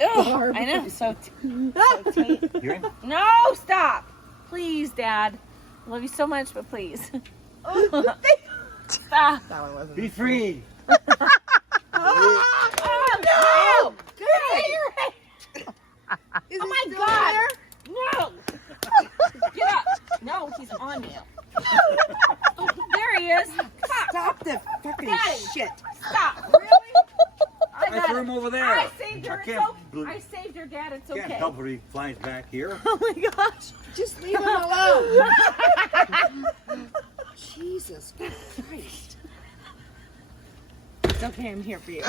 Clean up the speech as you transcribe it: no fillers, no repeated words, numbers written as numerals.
Ugh, I know. So You're in? no, stop. Please, Dad. I love you so much, but please. Stop. That one wasn't. Be free. Oh, no! Is Oh he my still God! there? No! Get up! No, he's on you. Oh, there he is. Stop the fucking Daddy. shit. Stop! Really? I threw him over there. I saved her. I It's can't okay. I saved your dad. It's Can't okay. help it. He flies back here. Oh my gosh. Just leave him alone. Jesus Christ. It's okay. I'm here for you.